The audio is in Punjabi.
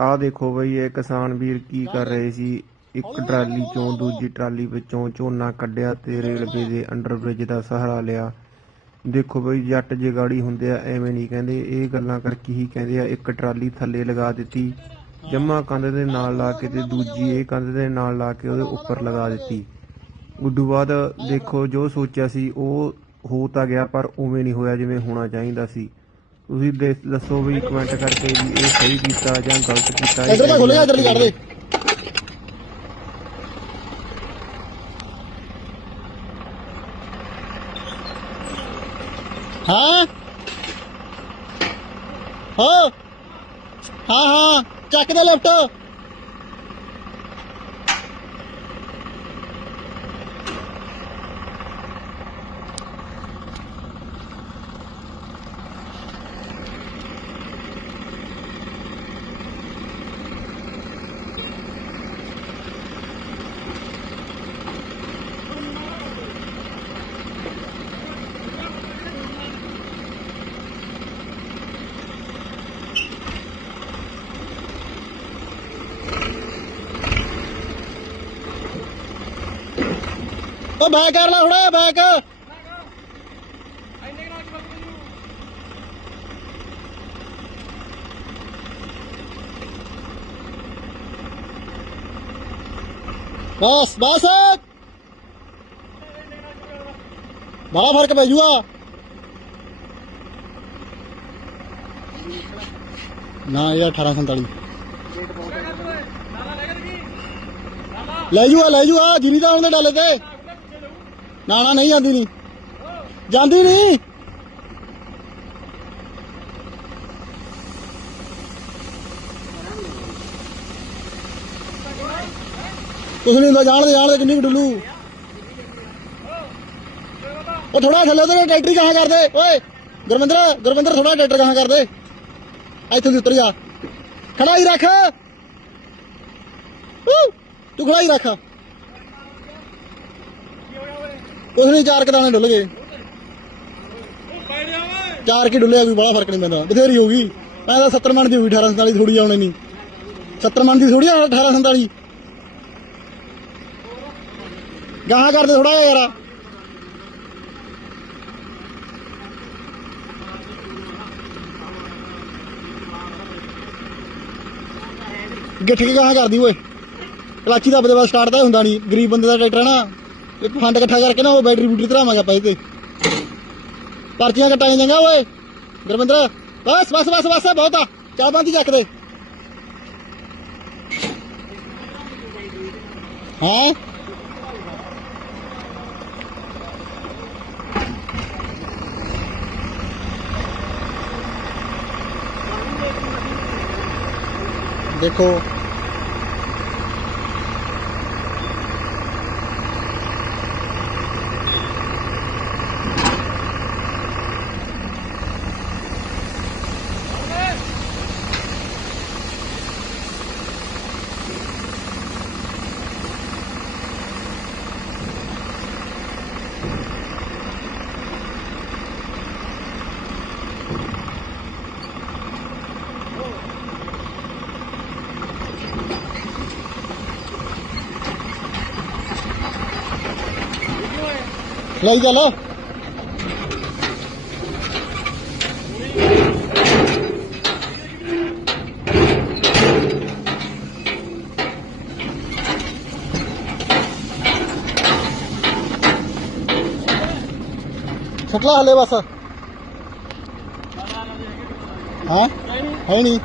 ਆਹ ਦੇਖੋ ਬਈ, ਇਹ ਕਿਸਾਨ ਵੀਰ ਕੀ ਕਰ ਰਹੇ ਸੀ? ਇੱਕ ਟਰਾਲੀ ਚੋਂ ਦੂਜੀ ਟਰਾਲੀ ਵਿੱਚੋਂ ਝੋਨਾ ਕੱਢਿਆ ਤੇ ਰੇਲਵੇ ਦੇ ਅੰਡਰਬ੍ਰਿਜ ਦਾ ਸਹਾਰਾ ਲਿਆ। ਦੇਖੋ ਬਈ, ਜੱਟ ਜੇ ਗਾੜੀ ਹੁੰਦੇ ਆ, ਐਵੇਂ ਨਹੀਂ ਕਹਿੰਦੇ। ਇਹ ਗੱਲਾਂ ਕਰਕੇ ਹੀ ਕਹਿੰਦੇ ਆ, ਇੱਕ ਟਰਾਲੀ ਥੱਲੇ ਲਗਾ ਦਿੱਤੀ ਜੰਮਾ ਕੰਧ ਦੇ ਨਾਲ ਲਾ ਕੇ ਤੇ ਦੂਜੀ ਇਹ ਕੰਧ ਦੇ ਨਾਲ ਲਾ ਕੇ ਉਹਦੇ ਉੱਪਰ ਲਗਾ ਦਿੱਤੀ। ਉਦੋਂ ਬਾਅਦ ਦੇਖੋ, ਜੋ ਸੋਚਿਆ ਸੀ, ਉਹ ਹੋ ਤਾਂ ਗਿਆ, ਪਰ ਉਵੇਂ ਨਹੀਂ ਹੋਇਆ ਜਿਵੇਂ ਹੋਣਾ ਚਾਹੀਦਾ ਸੀ। ਤੁਸੀਂ ਦੇਖ- ਦੱਸੋ ਵੀ ਕਮੈਂਟ ਕਰਕੇ ਵੀ ਇਹ ਸਹੀ ਕੀਤਾ ਜਾਂ ਗਲਤ ਕੀਤਾ ਇਹ ਇਧਰ ਤਾਂ ਖੁੱਲੇ ਇਧਰ ਨਹੀਂ ਕੱਢ ਦੇ। ਹਾਂ? ਹਾਂ? ਹਾਂ ਹਾਂ ਚੱਕ ਦੇ ਲੈਫਟ ਉਹ ਬੈਕ ਕਰ ਲੈ ਥੋੜਾ ਜਿਹਾ ਬੈਕ। ਬਸ ਬਸ। ਬੜਾ ਫ਼ਰਕ ਪੈ ਜੂਗਾ। ਨਾ, ਇਹ 1847 ਲੈ ਜੂਆ ਲੈ ਜੂਆ ਜਿਰੀ ਦਾ ਉਹਦੇ ਡਾਲੇ ਤੇ। ਨਾ ਨਾ ਨਹੀਂ ਜਾਂਦੀ ਨਹੀਂ ਜਾਂਦੀ ਨਹੀਂ ਕੁਛ ਨਹੀਂ ਹੁੰਦਾ ਜਾਣ ਦੇ ਜਾਣ ਦੇ ਕਿੰਨੀ ਕੁ ਡੁੱਲੂ। ਉਹ ਥੋੜਾ ਥੱਲੇ ਤੇ ਟਰੈਕਟਰ ਕਹਾਂ ਕਰਦੇ? ਓਏ, ਗੁਰਵਿੰਦਰ ਗੁਰਵਿੰਦਰ ਥੋੜਾ ਟਰੈਕਟਰ ਕਹਾਂ ਕਰਦੇ? ਇੱਥੇ ਦੀ ਉਤਰ ਜਾ ਖੜਾ ਹੀ ਰੱਖ ਤੂੰ ਖੜਾ ਹੀ ਰੱਖ। ਕੁਛ ਨਹੀਂ, ਚਾਰ ਕਦਾਣੇ ਡੁੱਲ ਗਏ। ਚਾਰ ਕੀ ਡੁੱਲਿਆ ਕੋਈ ਬੜਾ ਫ਼ਰਕ ਨਹੀਂ ਪੈਂਦਾ। ਬਥੇਰੀ ਹੋ ਗਈ। ਮੈਂ ਤਾਂ 70 ਮਣ ਦੀ ਹੋਈ 1847 ਥੋੜੀ ਆਉਣੇ ਨਹੀਂ 70 ਮਣ ਦੀ ਥੋੜੀ 1847 ਗਾਹਾਂ ਕਰਦੇ ਥੋੜਾ ਯਾਰ। ਗਿੱਠ ਕੇ ਗਾਹਾਂ ਕਰਦੀ ਓਏ। ਕਲਾਚੀ ਦਾ ਬਦੇ ਸਟਾਰਟ ਤਾਂ ਹੁੰਦਾ ਨਹੀਂ। ਗਰੀਬ ਬੰਦੇ ਦਾ ਟਰੈਕਟਰ ਹੈ ਨਾ। ਇੱਕ ਫੰਡ ਇਕੱਠਾ ਕਰਕੇ ਨਾ ਉਹ ਬੈਟਰੀ ਬੂਟਰੀ ਧਰਾਵਾਂਗਾ ਆਪਾਂ ਇਹਦੇ। ਪਰਚੀਆਂ ਕਟਾਈ ਜਾਂਗਾ ਓਏ। ਗੁਰਵਿੰਦਰ, ਬਸ ਬਸ ਬਸ ਬਸ, ਬਹੁਤ। ਆ ਚਾਹ ਬੰਦੀ ਚੱਕ ਦੇ। ਹਾਂ? ਦੇਖੋ। ਲਈ ਚੱਲ ਛਟਲਾ ਹਲੇ ਬਸ ਹਾਂ ਹੈ ਨਹੀਂ